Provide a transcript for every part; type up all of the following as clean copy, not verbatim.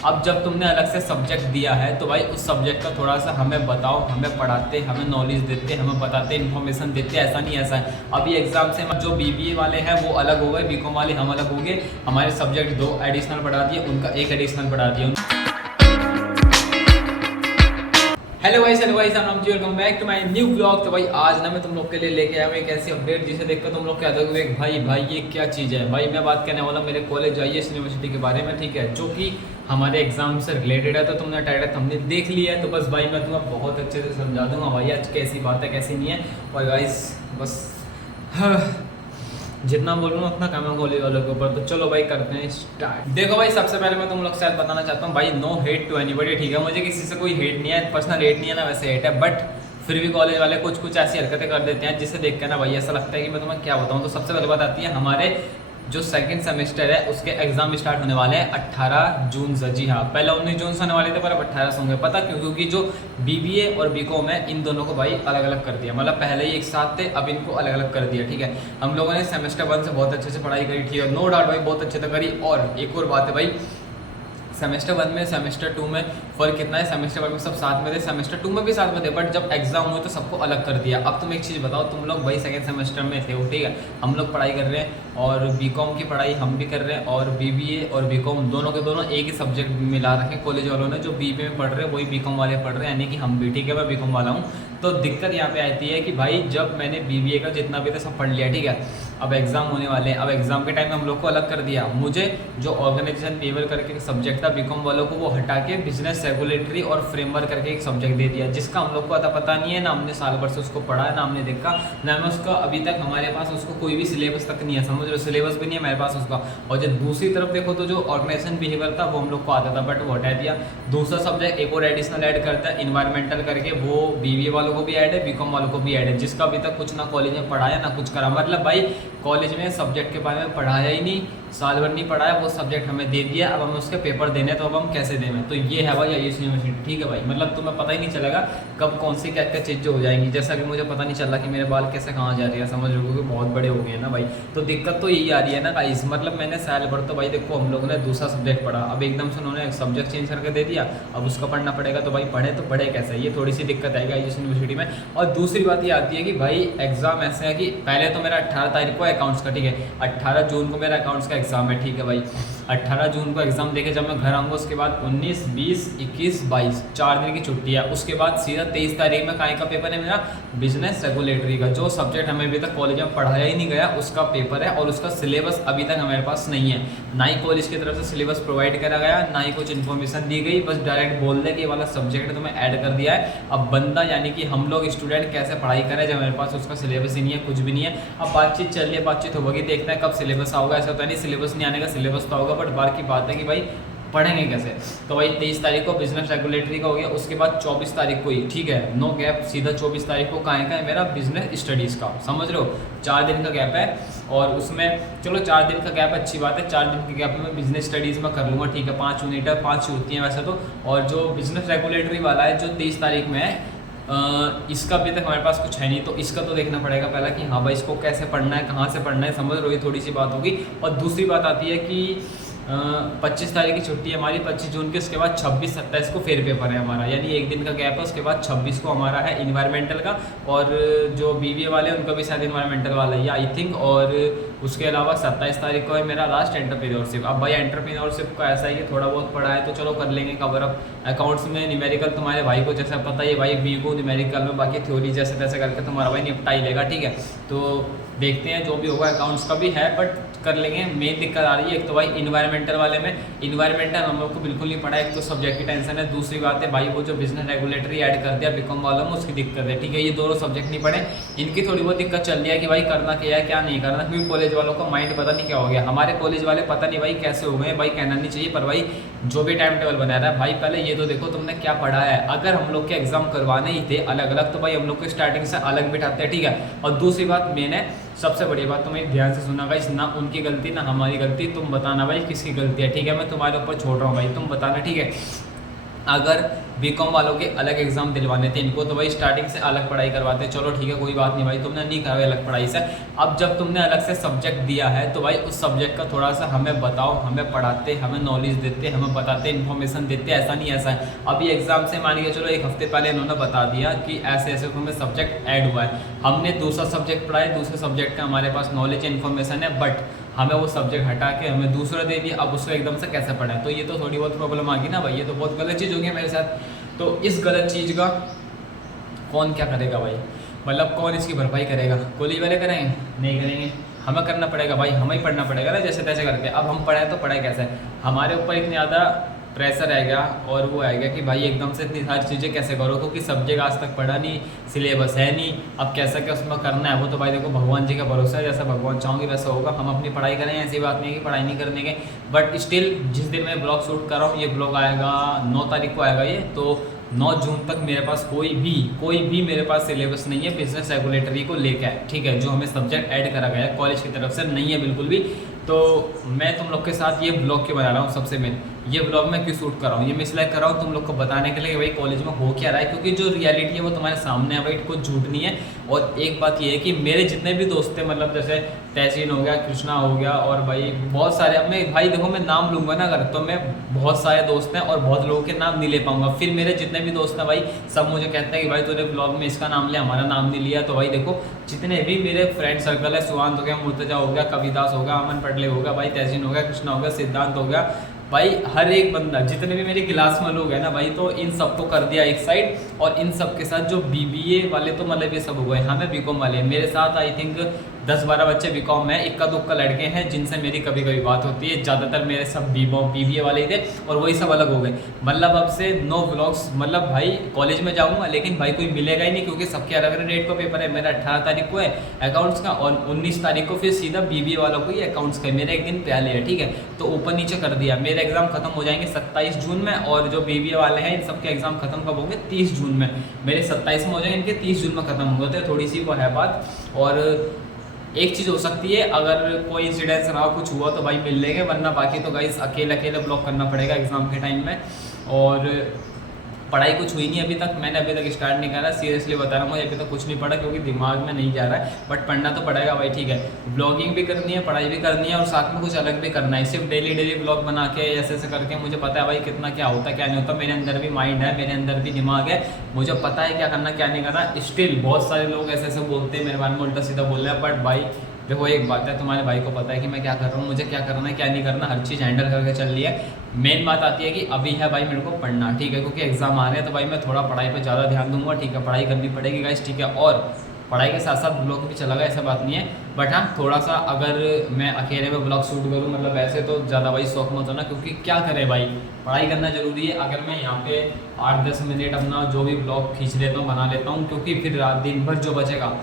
अब जब तुमने अलग से सब्जेक्ट दिया है तो भाई उस सब्जेक्ट का थोड़ा सा हमें बताओ, हमें पढ़ाते, हमें नॉलेज देते, हमें बताते, इन्फॉर्मेशन देते। ऐसा नहीं, ऐसा है अभी एग्जाम से जो बीबीए वाले हैं वो अलग हो गए, बीकॉम वाले हम अलग हो गए। हमारे सब्जेक्ट 2 एडिशनल बढ़ा दिए, उनका 1 एडिशनल बढ़ा दिया। हेलो गाइस, I'm जी, welcome back to my new blog. तो भाई आज ना मैं तुम लोग के लिए लेके आया हूँ एक ऐसी अपडेट जिसे देखकर तुम लोग कहते हो भाई ये क्या चीज़ है। भाई मैं बात करने वाला मेरे कॉलेज IES यूनिवर्सिटी के बारे में, ठीक है, जो कि हमारे एग्जाम से रिलेटेड है। तो तुमने टाइटल हमने देख लिया है, तो बस भाई मैं तुम्हें बहुत अच्छे से समझा दूंगा भाई आज कैसी बात है कैसी नहीं है। और गाइस बस जितना बोलूँ उतना कम है कॉलेज वालों के ऊपर। तो चलो भाई करते हैं स्टार्ट। देखो भाई सबसे पहले मैं तुम लोग से बताना चाहता हूँ भाई, नो हेट टू एनीबॉडी, ठीक है, मुझे किसी से कोई हेट नहीं है, पर्सनल हेट नहीं है ना वैसे हेट है, बट फिर भी कॉलेज वाले कुछ ऐसी हरकतें कर देते हैं जिससे देख कर ना भाई ऐसा लगता है कि मैं तुम्हें क्या बताऊँ। तो सबसे पहले बात आती है हमारे जो सेकंड सेमेस्टर है उसके एग्जाम स्टार्ट होने वाले हैं 18 जून से। जी हाँ, पहले 19 जून से होने वाले थे पर अब 18 से होंगे। पता क्यों? क्योंकि जो बीबीए और बीकॉम है इन दोनों को भाई अलग अलग कर दिया, मतलब पहले ही एक साथ थे, अब इनको अलग अलग कर दिया, ठीक है। हम लोगों ने सेमेस्टर 1 से बहुत अच्छे से पढ़ाई करी थी और नो डाउट भाई बहुत अच्छे से करी। और एक और बात है भाई, सेमेस्टर 1 में सेमेस्टर 2 में फ़र्क कितना है? सेमेस्टर 1 में सब साथ में थे, सेमेस्टर 2 में भी साथ में थे, बट जब एग्जाम हुए तो सबको अलग कर दिया। अब तुम एक चीज़ बताओ, तुम लोग भाई सेकंड सेमेस्टर में थे, ठीक है, हम लोग पढ़ाई कर रहे हैं और बीकॉम की पढ़ाई हम भी कर रहे हैं, और बीबीए और बीकॉम दोनों के दोनों एक ही सब्जेक्ट मिला रखे कॉलेज वालों ने। जो बीबीए में पढ़ रहे हैं वही बीकॉम वाले पढ़ रहे हैं, यानी कि हम भी, ठीक है, मैं बीकॉम वाला हूँ। तो दिक्कत यहाँ पे आती है कि भाई जब मैंने बीबीए का जितना भी था सब पढ़ लिया, ठीक है, अब एग्ज़ाम होने वाले हैं, अब एग्ज़ाम के टाइम में हम लोग को अलग कर दिया। मुझे जो ऑर्गेनाइजेशन बिहेवियर करके एक सब्जेक्ट था बीकॉम वालों को, वो हटा के बिजनेस रेगुलेटरी और फ्रेमवर्क करके एक सब्जेक्ट दे दिया, जिसका हम लोग को पता नहीं है ना, हमने साल भर से उसको पढ़ा है ना हमने देखा ना, हमें उसका अभी तक हमारे पास उसको कोई भी सिलेबस तक नहीं है, समझ लो, सिलेबस भी नहीं है मेरे पास उसका। और जब दूसरी तरफ देखो तो जो ऑर्गेनाइजेशन बिहेवियर था वो हम लोग को आता था, बट वो हटा दिया। दूसरा सब्जेक्ट एक और एडिशनल ऐड करता है इन्वायरमेंटल करके, वो बीबीए वालों को भी ऐड है, बीकॉम वालों को भी ऐड है, जिसका अभी तक कुछ ना कॉलेज में पढ़ाया ना कुछ करा। मतलब भाई कॉलेज में सब्जेक्ट के बारे में पढ़ाया ही नहीं, साल भर नहीं पढ़ाया, वो सब्जेक्ट हमें दे दिया, अब हमें उसके पेपर देने, तो अब हम कैसे दें? तो ये है भाई IES यूनिवर्सिटी, ठीक है भाई, मतलब तुम्हें पता ही नहीं चलेगा कब कौन सी क्या क्या चीज़ें हो जाएंगी। जैसा कि मुझे पता नहीं चल रहा कि मेरे बाल कैसे कहाँ जा रही है, समझ लो, क्योंकि बहुत बड़े हो गए हैं ना भाई। तो दिक्कत तो यही आ रही है ना गाइस, मतलब मैंने साल भर तो भाई देखो हम लोगों ने दूसरा सब्जेक्ट पढ़ा, अब एकदम से उन्होंने सब्जेक्ट चेंज करके दे दिया, अब उसका पढ़ना पड़ेगा, तो भाई पढ़े तो पढ़े कैसे? ये थोड़ी सी दिक्कत आएगी IES यूनिवर्सिटी में। और दूसरी बात ये आती है कि भाई एग्जाम ऐसे है कि पहले तो मेरा 18 तारीख को अकाउंट्स का, ठीक है, 18 जून को मेरा अकाउंट्स का एग्जाम है, ठीक है भाई। 18 जून को एग्जाम देके जब मैं घर आऊँगा उसके बाद 19, 20, 21, 22 4 दिन की छुट्टी है। उसके बाद सीधा 23 तारीख में काहे का पेपर है? मेरा बिजनेस रेगुलेटरी का, जो सब्जेक्ट हमें अभी तक कॉलेज में पढ़ाया ही नहीं गया उसका पेपर है, और उसका सिलेबस अभी तक हमारे पास नहीं है, ना ही कॉलेज की तरफ से सिलेबस प्रोवाइड करा गया, ना ही कुछ इन्फॉर्मेशन दी गई, बस डायरेक्ट बोल दे कि ये वाला सब्जेक्ट तुम्हें ऐड कर दिया है। अब बंदा यानी कि हम लोग स्टूडेंट कैसे पढ़ाई करें जब हमारे पास उसका सिलेबस ही नहीं है, कुछ भी नहीं है। अब बातचीत चल रही है, बातचीत होगी, देखते हैं कब सिलेबस आओगा। ऐसा होता नहीं सिलेबस नहीं आने का, सिलेबस तो होगा, बट बात की बात है कि भाई पढ़ेंगे कैसे? तो भाई 23 तारीख को बिजनेस रेगुलेटरी का हो गया, उसके बाद 24 तारीख को ही, ठीक है, नो गैप, सीधा 24 तारीख को काहे का है मेरा बिजनेस स्टडीज़ का, समझ रहे हो, 4 दिन का गैप है। और उसमें चलो 4 दिन का गैप अच्छी बात है, 4 दिन के गैप में मैं बिजनेस स्टडीज़ में कर लूँगा, ठीक है, 5 यूनिट है, 5 ही होती हैं वैसे तो। और जो बिजनेस रेगुलेटरी वाला है जो 23 तारीख में है, इसका अभी तक हमारे पास कुछ है नहीं, तो इसका तो देखना पड़ेगा पहला कि हाँ भाई इसको कैसे पढ़ना है, कहाँ से पढ़ना है, समझ रहे हो, ये थोड़ी सी बात होगी। और दूसरी बात आती है कि 25 तारीख की छुट्टी है हमारी, 25 जून के, उसके बाद 26, 27 को फेयर पेपर है हमारा, यानी एक दिन का गैप है। उसके बाद 26 को हमारा है इन्वायरमेंटल का, और जो बीबीए वाले हैं उनका भी शायद इन्वायरमेंटल वाला है आई थिंक। और उसके अलावा 27 तारीख को है मेरा लास्ट एंटरप्रेन्योरशिप। अब भाई एंटरप्रेन्योरशिप का ऐसा है कि थोड़ा बहुत पढ़ा है तो चलो कर लेंगे कवर अप। अकाउंट्स में न्यूमेरिकल तुम्हारे भाई को जैसा पता है भाई, बी को न्यूमेरिकल में, बाकी थ्योरी जैसे तैसे करके तुम्हारा भाई निपटा ही लेगा, ठीक है। तो देखते हैं जो भी होगा, अकाउंट्स का भी है बट कर लेंगे। मेन दिक्कत आ रही है एक तो भाई इन्वायरमेंटल वाले में, इन्वायरमेंटल हम लोग को बिल्कुल नहीं पढ़ा, एक तो सब्जेक्ट की टेंशन है, दूसरी बात है भाई वो जो बिजनेस रेगुलेटरी ऐड कर दिया बीकॉम वालों में उसकी दिक्कत है, ठीक है। ये दोनों सब्जेक्ट नहीं पढ़े, इनकी थोड़ी बहुत दिक्कत चल रही है कि भाई करना क्या है क्या नहीं करना, क्योंकि कॉलेज वालों का माइंड पता नहीं क्या हो गया। हमारे कॉलेज वाले पता नहीं भाई कैसे हो गए, भाई कहना नहीं चाहिए, पर भाई जो भी टाइम टेबल बना रहा है भाई, पहले ये तो देखो तुमने क्या पढ़ा है। अगर हम लोग के एग्जाम करवाने ही थे अलग अलग तो भाई हम लोग को स्टार्टिंग से अलग बिठाते हैं, ठीक है। और दूसरी बात मेन है, सबसे बड़ी बात तुम्हें ध्यान से सुना गाइस, ना उनकी गलती ना हमारी गलती, तुम बताना भाई किसकी गलती है, ठीक है। मैं तुम्हारे ऊपर छोड़ रहा हूँ भाई, तुम बताना, ठीक है। अगर बीकॉम वालों के अलग एग्जाम दिलवाने थे इनको, तो भाई स्टार्टिंग से अलग पढ़ाई करवाते। चलो ठीक है कोई बात नहीं भाई, तुमने नहीं करा अलग पढ़ाई से। अब जब तुमने अलग से सब्जेक्ट दिया है तो भाई उस सब्जेक्ट का थोड़ा सा हमें बताओ, हमें पढ़ाते, हमें नॉलेज देते, हमें बताते, इन्फॉर्मेशन देते। ऐसा नहीं ऐसा है, अभी एग्जाम से मान के चलो एक हफ्ते पहले इन्होंने बता दिया कि ऐसे ऐसे तुम्हें सब्जेक्ट ऐड हुआ है, हमने दूसरा सब्जेक्ट पढ़ा है, दूसरे सब्जेक्ट का हमारे पास नॉलेज इन्फॉर्मेशन है, बट हमें वो सब्जेक्ट हटा के हमें दूसरा दे दिया, अब उसको एकदम से कैसे पढ़ाएं? तो ये तो थोड़ी बहुत प्रॉब्लम आ गई ना भाई, ये तो बहुत गलत चीज़ होगी मेरे साथ। तो इस गलत चीज़ का कौन क्या करेगा भाई, मतलब कौन इसकी भरपाई करेगा? कॉलेज वाले करेंगे? नहीं करेंगे, हमें करना पड़ेगा भाई, हमें ही पढ़ना पड़ेगा ना जैसे तैसे करके। अब हम पढ़ाए तो पढ़ाए कैसे? हमारे ऊपर इतनी ज़्यादा प्रेशर आएगा और वो आएगा कि भाई एकदम से इतनी सारी चीज़ें कैसे करो, क्योंकि सब्जेक्ट आज तक पढ़ा नहीं, सिलेबस है नहीं, अब कैसा क्या उसमें करना है। वो तो भाई देखो भगवान जी का भरोसा है, जैसा भगवान चाहोगे वैसा होगा। हम अपनी पढ़ाई करें, ऐसी बात नहीं है कि पढ़ाई नहीं करने के, बट स्टिल जिस दिन मैं ब्लॉग शूट कर रहा हूँ, ये ब्लॉग आएगा 9 तारीख को आएगा ये, तो 9 जून तक मेरे पास कोई भी मेरे पास सिलेबस नहीं है बिजनेस रेगुलेटरी को लेकर, ठीक है, जो हमें सब्जेक्ट ऐड करा गया है कॉलेज की तरफ से, नहीं है बिल्कुल भी। तो मैं तुम लोग के साथ ये ब्लॉग क्यों बना रहा हूँ? सबसे मेन ये ब्लॉग मैं क्यों शूट कर रहा हूँ, ये मैं इसलिए कर रहा हूँ तुम लोग को बताने के लिए कि भाई कॉलेज में हो क्या रहा है, क्योंकि जो रियलिटी है वो तुम्हारे सामने है भाई, कुछ झूठ नहीं है। और एक बात ये है कि मेरे जितने भी दोस्त थे, मतलब जैसे तहसीन हो गया, कृष्णा हो गया, और भाई बहुत सारे, अब मैं भाई देखो मैं नाम लूँगा ना अगर, तो मैं बहुत सारे दोस्त हैं और बहुत लोगों के नाम नहीं ले पाऊंगा। फिर मेरे जितने भी दोस्त हैं भाई सब मुझे कहते हैं कि भाई तूने ब्लॉग में इसका नाम लिया, हमारा नाम नहीं लिया। तो भाई देखो जितने भी मेरे फ्रेंड सर्कल है, सुशांत हो गया, मुर्तजा हो गया, कविदास हो गया, अमन पटले हो गया, भाई तहसीन हो गया, कृष्णा हो गया, सिद्धांत हो गया, भाई हर एक बंदा, जितने भी मेरी क्लास में लोग हैं ना भाई, तो इन सबको कर दिया एक साइड। और इन सब के साथ जो बीबीए वाले तो मतलब ये सब हो गए, हमें बीकॉम वाले, मेरे साथ आई थिंक 10-12 बच्चे बीकॉम में, इक्का दुक्का लड़के हैं जिनसे मेरी कभी कभी बात होती है, ज़्यादातर मेरे सब बीबीए वाले ही थे और वही सब अलग हो गए। मतलब अब से 9 व्लॉग्स, मतलब भाई कॉलेज में जाऊँगा लेकिन भाई कोई मिलेगा ही नहीं, क्योंकि सबके अलग अलग डेट का पेपर है। मेरा 18 तारीख को है अकाउंट्स का और 19 तारीख को फिर सीधा बीबीए वालों को ही अकाउंट्स का, मेरा एक दिन पहले है, ठीक है। तो ऊपर नीचे कर दिया, मेरे एग्जाम खत्म हो जाएंगे 27 जून में, और जो बीबीए वाले हैं इन सबके एग्जाम खत्म कब होंगे? 30 जून में। मेरे 27 में हो जाएंगे, इनके 30 जून में खत्म होते हैं, थोड़ी सी वो है बात। और एक चीज़ हो सकती है, अगर कोई इंसिडेंस रहा कुछ हुआ तो भाई मिल लेंगे, वरना बाकी तो गाइस अकेले ब्लॉग करना पड़ेगा एग्जाम के टाइम में। और पढ़ाई कुछ हुई नहीं अभी तक, मैंने अभी तक स्टार्ट नहीं करा, सीरियसली बता रहा हूँ, मुझे अभी तक कुछ नहीं पढ़ा क्योंकि दिमाग में नहीं जा रहा है, बट पढ़ना तो पड़ेगा भाई, ठीक है। ब्लॉगिंग भी करनी है, पढ़ाई भी करनी है, और साथ में कुछ अलग भी करना है। सिर्फ डेली ब्लॉग बना के ऐसे ऐसे करके मुझे पता है भाई कितना क्या होता है क्या नहीं होता, मेरे अंदर भी माइंड है, मेरे अंदर भी दिमाग है, मुझे पता है क्या करना क्या नहीं करना। स्टिल बहुत सारे लोग ऐसे ऐसे बोलते हैं मेरे बारे में, उल्टा सीधा बोल रहे हैं, बट भाई देखो एक बात है, तुम्हारे भाई को पता है कि मैं क्या कर रहा हूँ, मुझे क्या करना है क्या नहीं करना, हर चीज़ हैंडल करके चल रही है। मेन बात आती है कि अभी है भाई मेरे को पढ़ना, ठीक है, क्योंकि एग्जाम आ रहे हैं, तो भाई मैं थोड़ा पढ़ाई पे ज़्यादा ध्यान दूंगा, ठीक है, पढ़ाई करनी पड़ेगी गाइस, ठीक है। और पढ़ाई के साथ साथ ब्लॉग भी चला गया, ऐसा बात नहीं है, बट हाँ थोड़ा सा अगर मैं अकेले में ब्लॉग शूट करूँ, मतलब ऐसे तो ज़्यादा भाई शौक मत होना, क्योंकि क्या करें भाई, पढ़ाई करना जरूरी है। अगर मैं यहाँ पे 8-10 मिनट अपना जो भी ब्लॉग खींच लेता हूँ, बना लेता हूँ, क्योंकि फिर रात दिन भर जो बचेगा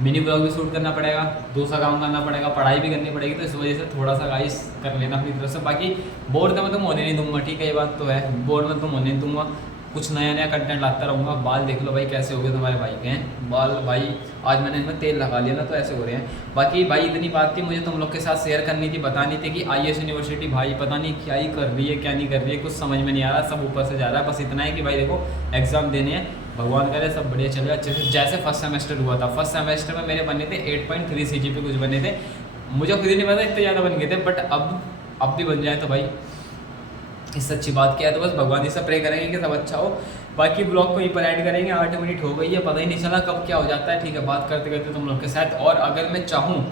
मिनी ब्लॉग भी शूट करना पड़ेगा, दूसरा काम करना पड़ेगा, पढ़ाई भी करनी पड़ेगी, तो इस वजह से थोड़ा सा गाइस कर लेना अपनी तरफ से। बाकी बोर्ड का मैं तुम होने नहीं दूंगा, ठीक है, ये बात तो है, बोर्ड में तुम होने नहीं दूंगा, कुछ नया नया कंटेंट लाता रहूँगा। बाल देख लो भाई कैसे हो गए तुम्हारे भाई के हैं बाल, भाई आज मैंने इनमें तेल लगा लिया ना तो ऐसे हो रहे हैं। बाकी भाई इतनी बात थी मुझे तुम लोग के साथ शेयर करनी थी, बतानी थी कि IAS यूनिवर्सिटी भाई पता नहीं क्या ही कर रही है क्या नहीं कर रही है, कुछ समझ में नहीं आ रहा, सब ऊपर से जा रहा है। बस इतना है कि भाई देखो एग्जाम देने हैं, भगवान करे सब बढ़िया चलेगा अच्छे से। जैसे फर्स्ट सेमेस्टर हुआ था, फर्स्ट सेमेस्टर में मेरे बने थे 8.3 CGPA कुछ बने थे, मुझे खुद ही नहीं पता इतने ज़्यादा बन गए थे, बट अब भी बन जाए तो भाई इससे अच्छी बात क्या है। तो बस भगवान जी से प्रे करेंगे कि सब अच्छा हो। बाकी ब्लॉग को यहीं पर ऐड करेंगे, 8 मिनट हो गई है, पता ही नहीं चला कब क्या हो जाता है, ठीक है, बात करते करते तुम लोग के साथ। और अगर मैं चाहूँ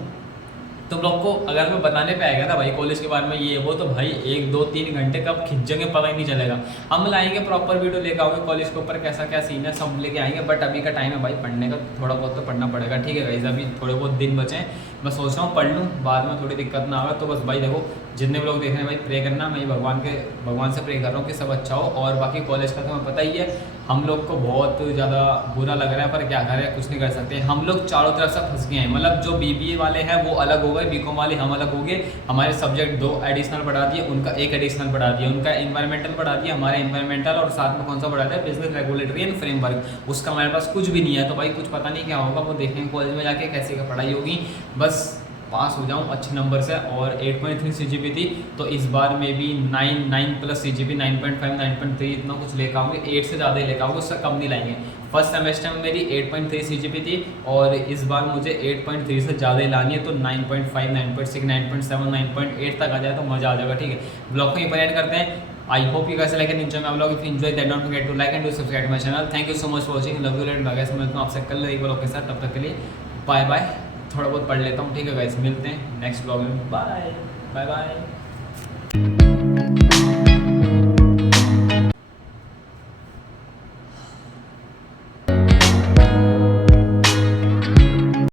तुम लोग को, अगर मैं बताने पे आएगा ना भाई कॉलेज के बारे में ये वो, तो भाई 1-2-3 घंटे कब खिंचेंगे पता ही नहीं चलेगा। हम लाएंगे प्रॉपर वीडियो लेकर आओगे कॉलेज के ऊपर, कैसा क्या सीन है सब लेके आएंगे, बट अभी का टाइम है भाई पढ़ने का, थोड़ा बहुत तो पढ़ना पड़ेगा, ठीक है गाइस। अभी थोड़े बहुत दिन बचे हैं, मैं सोच रहा हूँ पढ़ लूँ, बाद में थोड़ी दिक्कत ना आवे। तो बस भाई देखो जितने भी लोग देख रहे हैं भाई प्रे करना, मैं भगवान से प्रे कर रहा हूँ कि सब अच्छा हो। और बाकी कॉलेज का तो हमें पता ही है, हम लोग को बहुत ज़्यादा बुरा लग रहा है, पर क्या करें, कुछ नहीं कर सकते। हम लोग चारों तरफ से फंस गए हैं, मतलब जो BBA वाले हैं वो अलग हो गए, बीकॉम वाले हम अलग हो गए, हमारे सब्जेक्ट 2 एडिशनल बढ़ा दिए, उनका 1 एडिशनल बढ़ा दिया, उनका इन्वायरमेंटल बढ़ा दिया, हमारे इन्वायरमेंटल, और साथ में कौन सा बढ़ा दिया, बिजनेस रेगुलेटरी एंड फ्रेमवर्क, उसका हमारे पास कुछ भी नहीं है। तो भाई कुछ पता नहीं क्या होगा, वो देखेंगे कॉलेज में जाके कैसे क्या पढ़ाई होगी। बस पास हो जाऊँ अच्छे नंबर से। और 8.3 CGP थी, तो इस बार में भी 9 प्लस CGP 9.5 9.3 इतना कुछ लेकर आऊँगे। 8 से ज़्यादा ही लेकर आऊँगे, उससे कम नहीं लाएंगे। फर्स्ट सेमेस्टर में मेरी 8.3 CGP थी और इस बार मुझे 8.3 से ज़्यादा ही लानी है, तो 9.5 9.6 9.7 9.8 तक आ जाए तो मज़ा आ जाएगा। ठीक है, ब्लॉग को ही एंड करते हैं। आई होप यू कैसे like and enjoy my blog. If you enjoy that don't forget to like and do subscribe my channel. Thank you so much for watching, love you and bye guys. मिलता हूं आपसे कल एक blog के साथ, तब तक के लिए बाय बाय। थोड़ा बहुत पढ़ लेता हूँ, ठीक है गाइस, मिलते हैं नेक्स्ट ब्लॉग में। Bye bye bye.